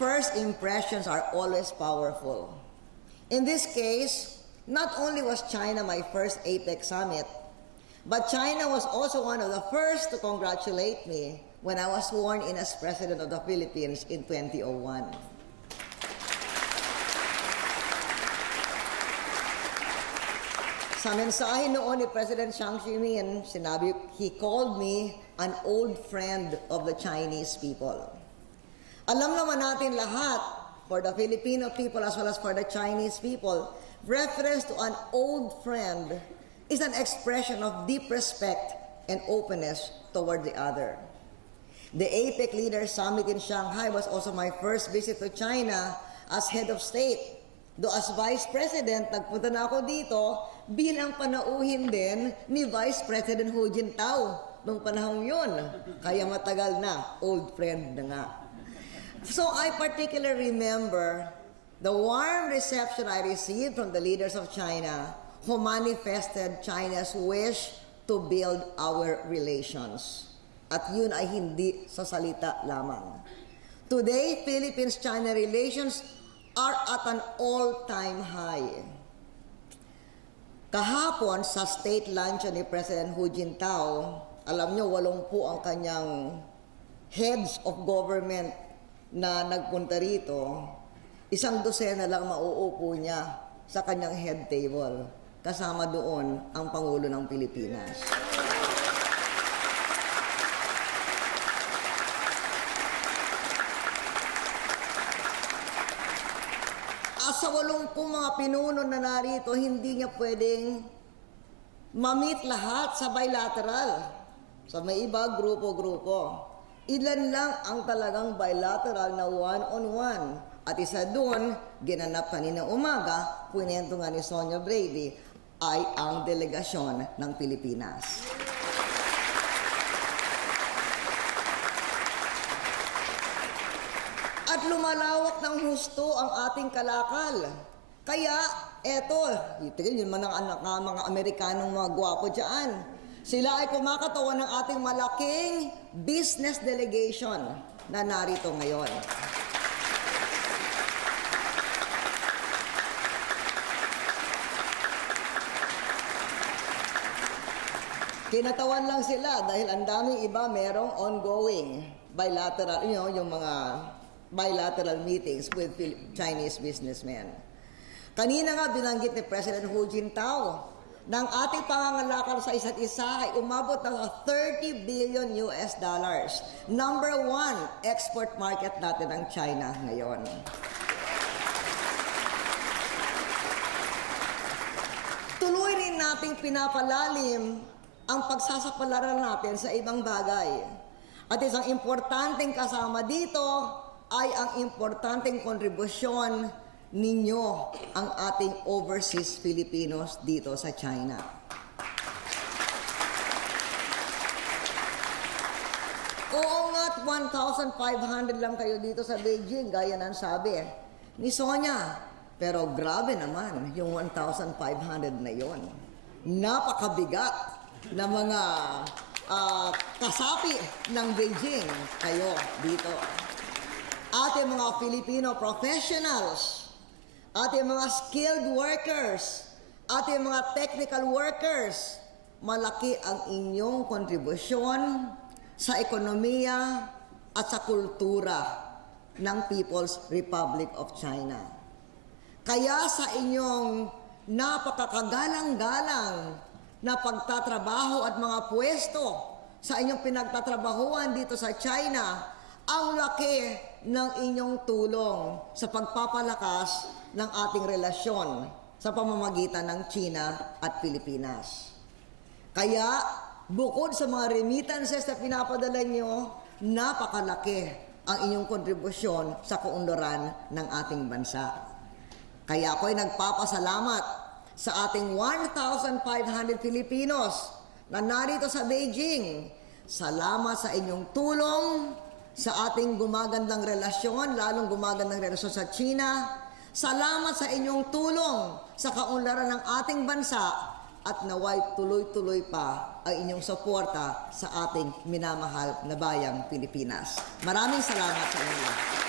first impressions are always powerful. In this case, not only was China my first APEC summit, but China was also one of the first to congratulate me when I was sworn in as President of the Philippines in 2001. Sa mensahe noon ni President Chiang Kai-shek, sinabi, he called me an old friend of the Chinese people. Alam naman natin lahat, for the Filipino people as well as for the Chinese people, reference to an old friend is an expression of deep respect and openness toward the other. The APEC Leaders Summit in Shanghai was also my first visit to China as head of state. Though as Vice President, nagpunta na ako dito bilang panauhin din ni Vice President Hu Jintao noong panahon yun. Kaya matagal na, old friend na nga. So I particularly remember the warm reception I received from the leaders of China who manifested China's wish to build our relations. At yun ay hindi sa salita lamang. Today, Philippines-China relations are at an all-time high. Kahapon sa state luncheon ni President Hu Jintao, alam nyo, 80 ang kanyang heads of government na nagpunta rito, 100 lang mauupo niya sa kanyang head table. Kasama doon ang Pangulo ng Pilipinas. Sa 80 mga pinuno na narito, hindi niya pwedeng ma-meet lahat sa bilateral. Sa may iba, grupo-grupo. Ilan lang ang talagang bilateral na one-on-one. At isa doon, ginanap kanina umaga, kwento nga ni Sonia Brady, ay ang delegasyon ng Pilipinas. At lumalawak ng husto ang ating kalakal. Kaya, eto, tignan yun man ang mga Amerikanong mga gwapo dyan. Sila ay kumakatawan ng ating malaking business delegation na narito ngayon. Kinatawan lang sila dahil ang daming iba merong ongoing bilateral, yung mga bilateral meetings with Chinese businessmen. Kanina nga binanggit ni President Hu Jintao ng ating pangangalakal sa isa't isa ay umabot ng $30 billion. Number 1 export market natin ang China ngayon. Tuloy rin nating pinapalalim ang pagsasapalaran natin sa ibang bagay. At isang importanteng kasama dito ay ang importanteng kontribusyon ninyo, ang ating overseas Filipinos dito sa China. Oo nga't 1,500 lang kayo dito sa Beijing, gaya ng sabi ni Sonia. Pero grabe naman yung 1,500 na yon. Napakabigat na mga kasapi ng Beijing kayo dito. Ating mga Filipino professionals, ating mga skilled workers, ating mga technical workers, malaki ang inyong kontribusyon sa ekonomiya at sa kultura ng People's Republic of China. Kaya sa inyong napakakagalang-galang na pagtatrabaho at mga pwesto sa inyong pinagtatrabahuan dito sa China, ang laki ng inyong tulong sa pagpapalakas ng ating relasyon sa pamamagitan ng China at Pilipinas. Kaya, bukod sa mga remittances na pinapadala nyo, napakalaki ang inyong kontribusyon sa kaunlaran ng ating bansa. Kaya ako ay nagpapasalamat sa ating 1,500 Filipinos na narito sa Beijing. Salamat sa inyong tulong sa ating gumagandang relasyon, lalong gumagandang relasyon sa China. Salamat sa inyong tulong sa kaunlaran ng ating bansa at naway tuloy-tuloy pa ang inyong suporta sa ating minamahal na bayang Pilipinas. Maraming salamat sa inyo.